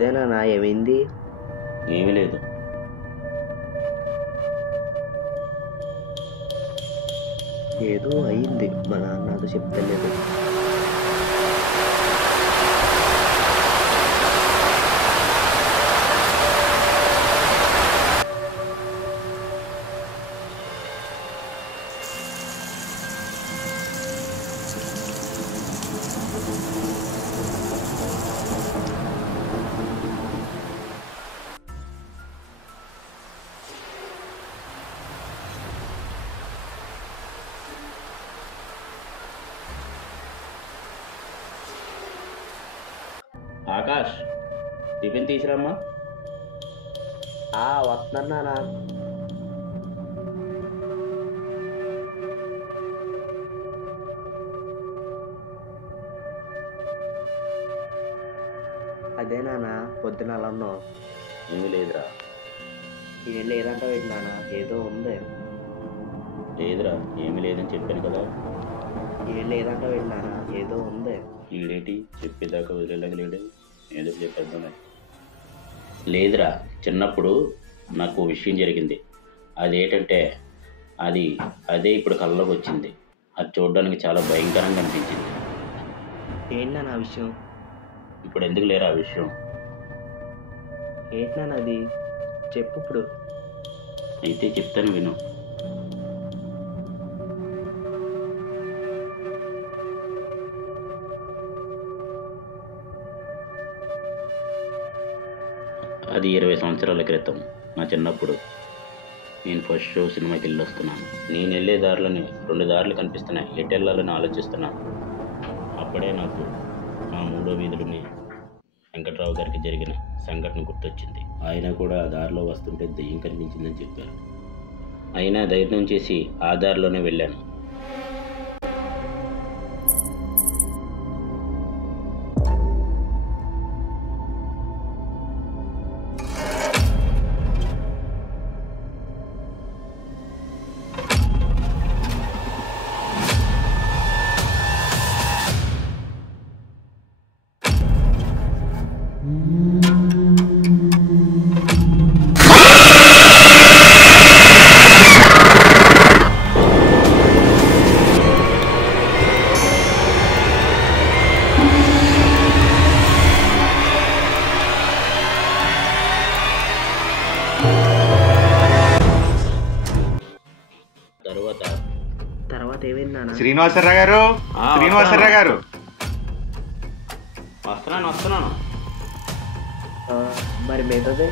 అదేనా ఏమైంది? ఏమీ లేదు. ఏదో అయింది, మా నాన్న నాతో చెప్తలేదు. ఆకాష్, టిఫిన్ తీసుకురమ్మా. వస్తున్నాను నాన్న. అదే నాన్న, పొద్దున అలా ఉన్నావు. ఏమీ లేదురా. ఏం లేదంటావు ఏంటి నాన్న? ఏదో ఉంది. లేదురా, ఏమీ లేదని చెప్పాను కదా. ఏం లేదంటావు ఏంటి నాన్న? ఏదో ఉంది. ఈడేటి చెప్పేదాకా వదిలేలాగా లేడే, ఏదో చెప్పేద్దామే. లేదురా, చిన్నప్పుడు నాకు విషయం జరిగింది. అదేంటంటే అదే ఇప్పుడు కళ్ళలోకి వచ్చింది. అది చూడడానికి చాలా భయంకరంగా అనిపించింది. ఏంటి నాన్న ఆ విషయం? ఇప్పుడు ఎందుకు లేరా ఆ విషయం? ఏంటి నాన్న అది? చెప్పు ఇప్పుడు. అయితే చెప్తాను విను. అది 20 సంవత్సరాల క్రితం, నా చిన్నప్పుడు. నేను ఫస్ట్ షో సినిమాకి వెళ్ళి వస్తున్నాను. నేను వెళ్ళే దారిలోనే 2 దారులు కనిపిస్తున్నాయి. ఎటు వెళ్ళాలని ఆలోచిస్తున్నాను. అప్పుడే నాకు ఆ 3వ వీధిలోని వెంకట్రావు గారికి జరిగిన సంఘటన గుర్తొచ్చింది. ఆయన కూడా ఆ దారిలో వస్తుంటే దెయ్యం కనిపించిందని చెప్పారు. అయినా ధైర్యం చేసి ఆ దారిలోనే వెళ్ళాను. తర్వాత ఏమైంది నాన్న? శ్రీనివాసరావు గారు, శ్రీనివాసరావు గారు, వస్తున్నాను. మరి మిగతాది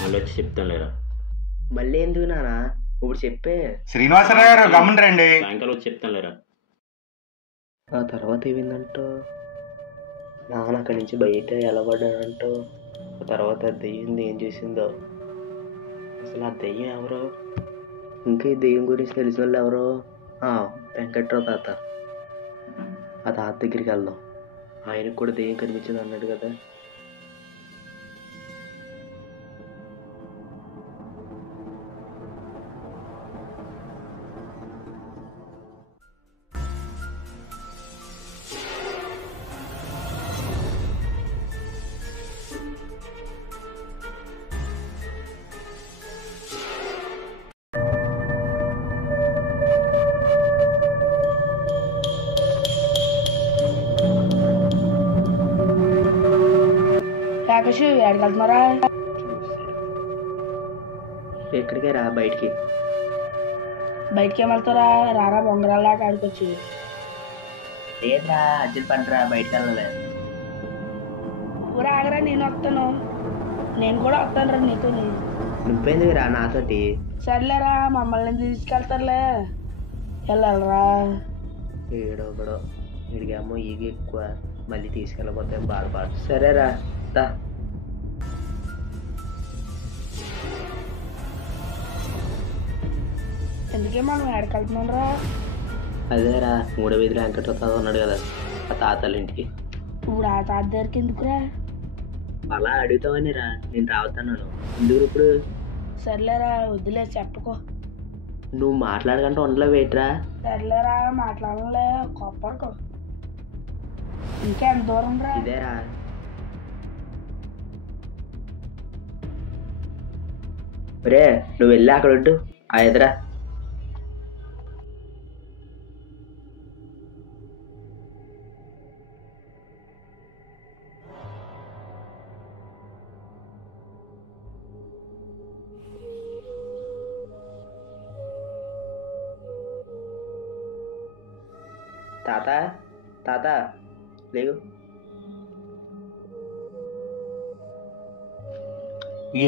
మళ్ళీ వచ్చి చెప్తాను లేరా. మళ్ళీ ఎందుకు నాన్న? ఇప్పుడు చెప్పే. శ్రీనివాసరావు గారు గమని రండి. సాయంకాలం వచ్చి చెప్తాను లేరా. ఆ తర్వాత ఏమైందంటో? నాన్న అక్కడి నుంచి బయట ఎలా పడ్డాడంటో. ఆ తర్వాత దెయ్యం ఏం చేసిందో, అసలు ఆ దెయ్యం ఎవరో, ఇంకా ఈ దెయ్యం గురించి తెలిసిన వాళ్ళు ఎవరో? వెంకట్రావు తాత. ఆ తాత దగ్గరికి వెళ్దాం. ఆయనకు కూడా దెయ్యం కనిపించింది అన్నాడు కదా. ఎక్కడికి వెళ్తున్నారా? ఎక్కడికే రా, బయటికి ఏమెళ్తారా? రారా బొంగరాల్లా ఆడుకొచ్చి. లేదురా, అర్జెంట్ పంటరా, బయటికి వెళ్ళలే. ఊరా ఆగరా, నేను వస్తాను. నేను కూడా వస్తాను రా నీతో. నువ్వేందుకు రా నాతోటి? సర్లేరా, మమ్మల్ని తీసుకెళ్తారులే, వెళ్ళాలరా. ఏడోకడో వీడికేమో ఈగ ఎక్కువ, మళ్ళీ తీసుకెళ్ళకపోతే బాధపడు. సరేరా దా. ఎందుకే మనం ఎక్కడికి వెళ్తున్నాం రా? అదేరా, 3వ వీధిలో వెంకట్రావు తాత ఉన్నాడు కదా, ఆ తాతల ఇంటికి. ఇప్పుడు ఆ తాత దగ్గరికి ఎందుకురా? అలా అడుగుతావని రా, నేను రావుతాను. ఎందుకు ఇప్పుడు? సర్లేరా, వద్దులే, చెప్పుకో. నువ్వు మాట్లాడకంటే ఉండలేవు ఏంట్రా? సర్లేరా, మాట్లాడలే, కోపడుకో. ఇంకా ఎంత దూరం రా? ఇదేరా. ఒరే నువ్వు వెళ్ళి అక్కడ ఉండు ఆ ఎదురా. తాత తాత లేవు.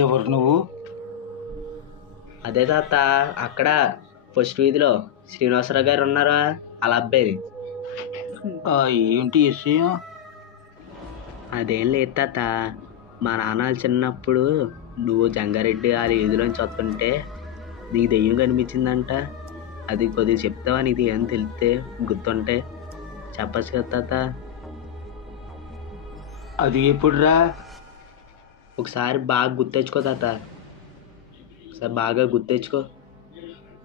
ఎవరు నువ్వు? అదే తాత అక్కడ ఫస్ట్ వీధిలో శ్రీనివాసరావు గారు ఉన్నారా, అలా అబ్బాయి. ఏంటి విషయం? అదేం లేదు తాత, మా నాన్న చిన్నప్పుడు నువ్వు జంగారెడ్డి వాళ్ళ వీధిలోంచి వస్తుంటే నీకు దెయ్యం కనిపించిందంట. అది కొద్దిగా చెప్తావా? నీకు ఏం తెలిస్తే గుర్తుంటే చెప్పచ్చు కదా తాత. అది ఎప్పుడురా? ఒకసారి బాగా గుర్తెచ్చుకో తాత, ఒకసారి బాగా గుర్తెచ్చుకో.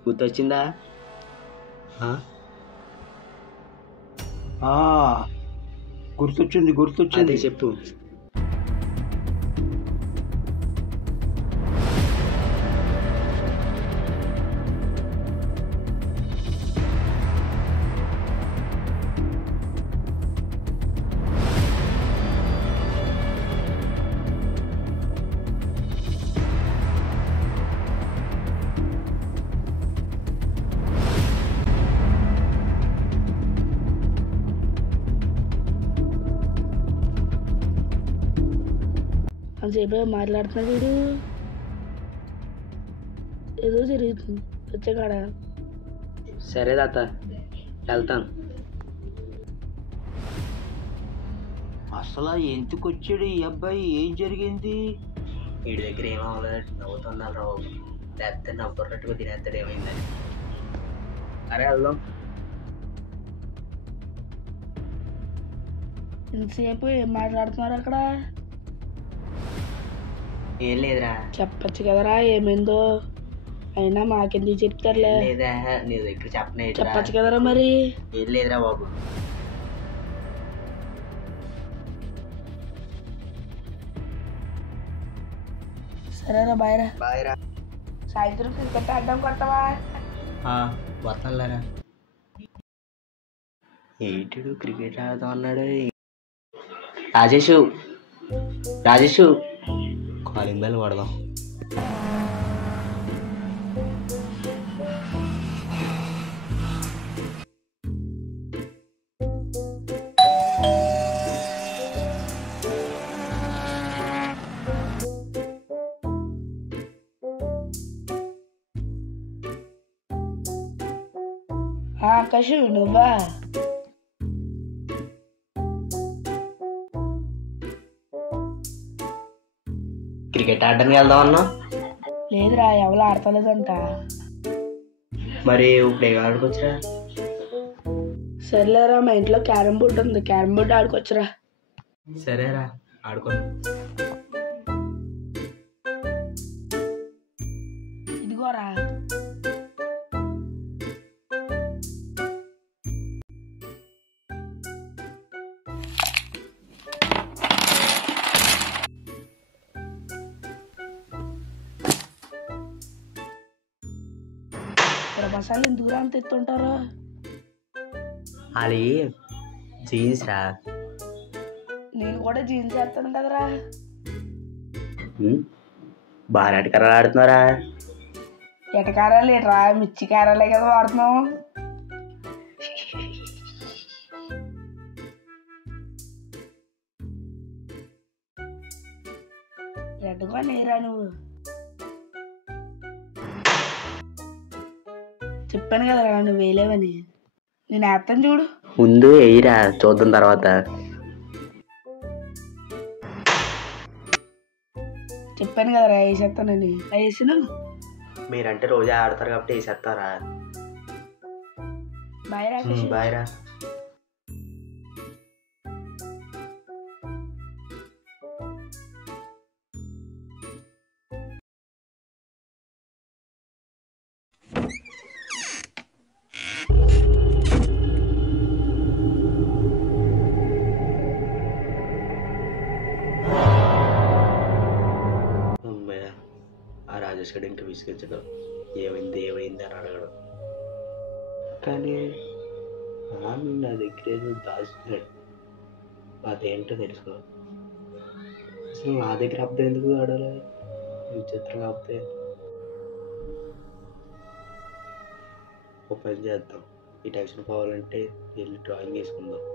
గుర్తొచ్చిందా? గుర్తొచ్చింది అదే గుర్తొచ్చింది. చెప్పు. అంతసేపు మాట్లాడుతున్నాడు వీడు, ఏదో జరుగుతుంది వచ్చాకాడ. సరే తాత వెళ్తాను. అసలు ఎందుకు వచ్చాడు ఈ అబ్బాయి? ఏం జరిగింది? వీడి దగ్గర ఏమవ్వలేదు, నవ్వుతున్నారు రావు, లేకపోతే నవ్వుతున్నట్టుగా తినేస్తాడు ఏమైందని. సరే వెళ్దాం. ఎంతసేపు ఏం మాట్లాడుతున్నారు అక్కడ? ఏం లేదురా. చెప్పచ్చు కదరా ఏమైందో, అయినా మాకెందుకు చెప్తారులే. లేదా నీ దగ్గర చెప్పనే చెప్పచ్చు కదరా మరి. ఏం లేదురా బాబు. సరేరా బాయ్రా. బాయ్రా. సాయంత్రం క్రికెట్ ఆడడం కొడతావా? వస్తానులేరా. ఏంటి క్రికెట్ ఆడుతా అన్నాడు. రాజేషు రాజేషు కాలింగ్ బెల్ కొడదాం. ఆకాశ్ నువ్వా? క్రికెట్ ఆడడానికి వెళ్దాం అన్నా. లేదురా ఎవరు ఆడతలేదంట. మరి ఇప్పుడు ఏం ఆడుకోవచ్చురా? సర్లేరా మా ఇంట్లో క్యారమ్ బోర్డు ఉంది, క్యారమ్ బోర్డు ఆడుకోవచ్చురా. సరేరా ఆడుకోండి. ఇదిగోరా. ఇక్కడ మసాలా ఎందుకు అంత ఎత్తుంటారు? అది జీన్స్ రా. నేను కూడా జీన్స్ చేస్తాను కదరా. బాగా ఎటకరాలు ఆడుతున్నారా? ఎటకారాలు ఏట్రా, మిర్చి కారాలే కదా వాడుతున్నాం. రెడ్గా నేరా నువ్వు. చెప్పాను కదరా నువ్వు వేయలేవని. నేను వేస్తాను చూడు. ముందు వేయరా, చూద్దాం తర్వాత. చెప్పాను కదరా వేసేస్తానని. వేసిన మీరంటే రోజే ఆడతారు కాబట్టి వేసేస్తారా? బాయ్ రా. బాయ్ రా. రాజేష్ చూసాడు ఇంకా విసిగించడు, ఏమైంది ఏమైంది అని అడగడు. కానీ నా దగ్గర ఏదో దాచుతున్నాడు, అదేంటో తెలుసుకో. అసలు నా దగ్గర అర్థం ఎందుకు ఆడాలి, విచిత్రం కాకపోతే. ఒక పని చేద్దాం, ఈ టెన్షన్ పోవాలంటే వెళ్ళి డ్రాయింగ్ వేసుకుందాం.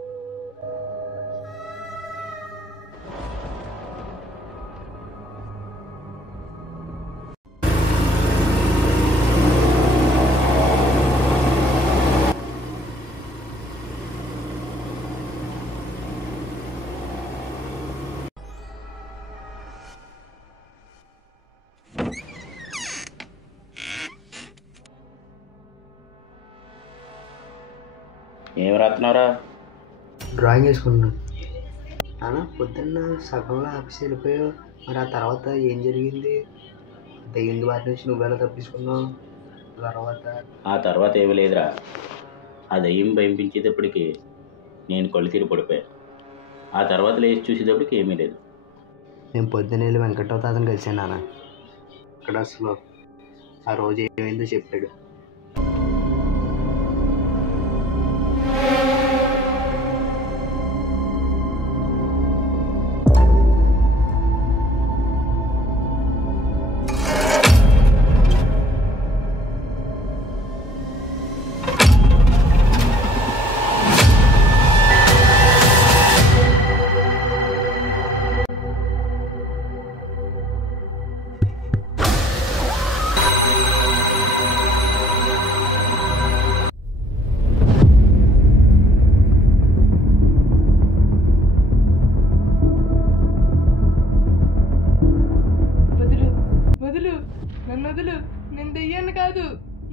ఏం రాస్తున్నావురా? డ్రాయింగ్ వేసుకున్నాను. నాన్న పొద్దున్న సగంలో ఆఫీస్ వెళ్ళిపోయావు, మరి ఆ తర్వాత ఏం జరిగింది? దెయ్యం బారి నుంచి నువ్వెలా తప్పించుకున్నావు? ఆ తర్వాత ఏమీ లేదురా. ఆ దెయ్యం భయించేటప్పటికి నేను కళ్ళు తిరిగి పడిపోయాను. ఆ తర్వాత లేచి చూసేటప్పటికి ఏమీ లేదు. నేను పొద్దున్న వెళ్ళి వెంకటరావు తాతను కలిసాను నాన్న. అక్కడ అసలు ఆ రోజు ఏమైందో చెప్పాడు. వదులు, నన్ను వదులు, నేను దెయ్యాన్ని కాదు,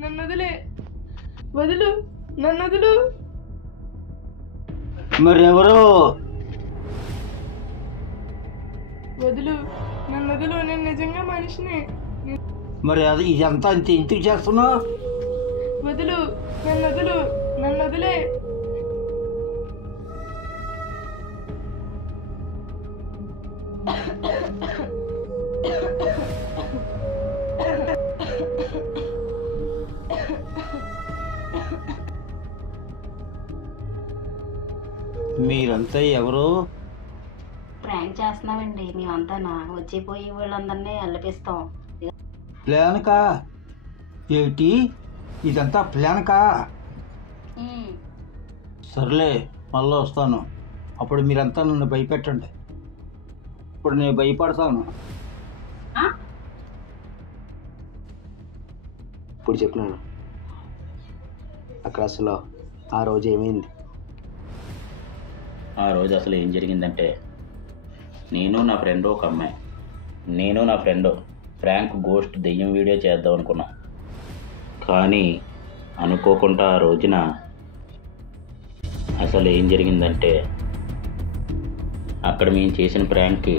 నన్ను వదిలే, వదులు, నన్ను వదులు. మరెవరు? వదులు, నన్ను వదులు, నేను నిజంగా మనిషిని. మరి అది ఇదంతా అంత ఎందుకు చేస్తున్నావు? వదులు, నన్ను వదులు, నన్ను వదిలే. మీరంతా ఎవరు? ప్రాంక్ చేస్తున్నామండి మేమంతా. వచ్చిపోయి వాళ్ళందరినీ అల్లపిస్తాం. ప్లాన్కా? ఏంటి ఇదంతా ప్లాన్కా? సర్లే, మళ్ళీ వస్తాను. అప్పుడు మీరంతా నన్ను భయపెట్టండి. ఇప్పుడు నేను భయపడతాను. ఇప్పుడు చెప్పినాను అక్కడ అసలు ఆ రోజు ఏమైంది? ఆ రోజు అసలు ఏం జరిగిందంటే, నేను నా ఫ్రెండ్ ఫ్రాంక్ గోస్ట్ దెయ్యం వీడియో చేద్దాం అనుకున్నాం. కానీ అనుకోకుండా ఆ రోజున అసలు ఏం జరిగిందంటే, అక్కడ మేము చేసిన ప్రాంక్కి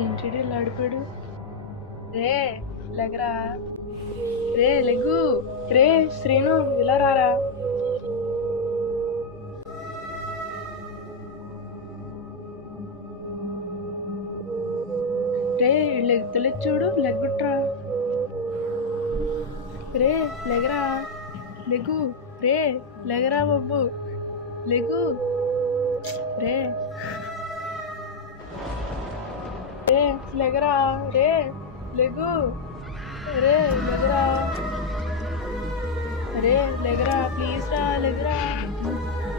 ఏంటి ఇలా ఆడిపోయాడు? రే లెగరా, రే లెగ్గు, రే శ్రీను ఇలా రారా. రే లెగ్గుతలేదు చూడు, లెగ్గుట్రా. రే లెగరా, లెగ్గు, రే లెగరా బాబు, లెగ్గు, రే రే లెగరా, రే లెగ్గు, రే లెగరా, రే లెగరా, ప్లీజ్ రా లెగరా.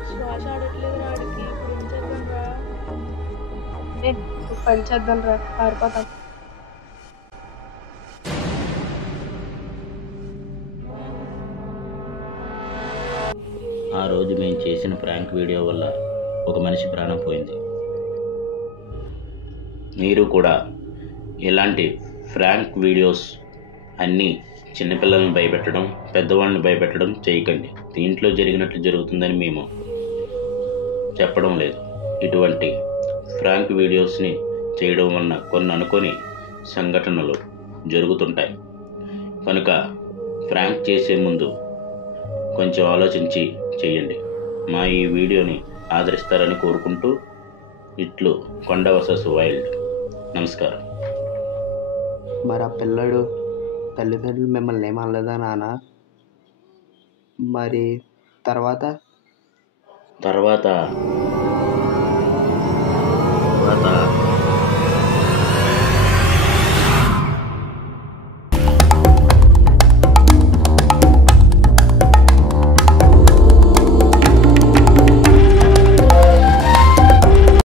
శ్వాస ఆడట్లేదు రాడికి, ఇప్పుడు ఏం చేద్దాం రా? పని చేద్దాం రా, పారిపోతాం. ఆ రోజు మేము చేసిన ప్రాంక్ వీడియో వల్ల ఒక మనిషి ప్రాణం పోయింది. మీరు కూడా ఇలాంటి ఫ్రాంక్ వీడియోస్ అన్నీ చిన్నపిల్లల్ని భయపెట్టడం, పెద్దవాళ్ళని భయపెట్టడం చేయకండి. దీంట్లో జరిగినట్లు జరుగుతుందని మేము చెప్పడం లేదు. ఇటువంటి ఫ్రాంక్ వీడియోస్ని చేయడం వలన కొన్ని అనుకోని సంఘటనలు జరుగుతుంటాయి. కనుక ఫ్రాంక్ చేసే ముందు కొంచెం ఆలోచించి చేయండి. మా ఈ వీడియోని ఆదరిస్తారని కోరుకుంటూ ఇట్లు కొండ వర్సెస్ వైల్డ్. నమస్కారం. మరి ఆ పిల్లడు తల్లిదండ్రులు మిమ్మల్ని ఏమనలేదా నాన్న? మరి తర్వాత తర్వాత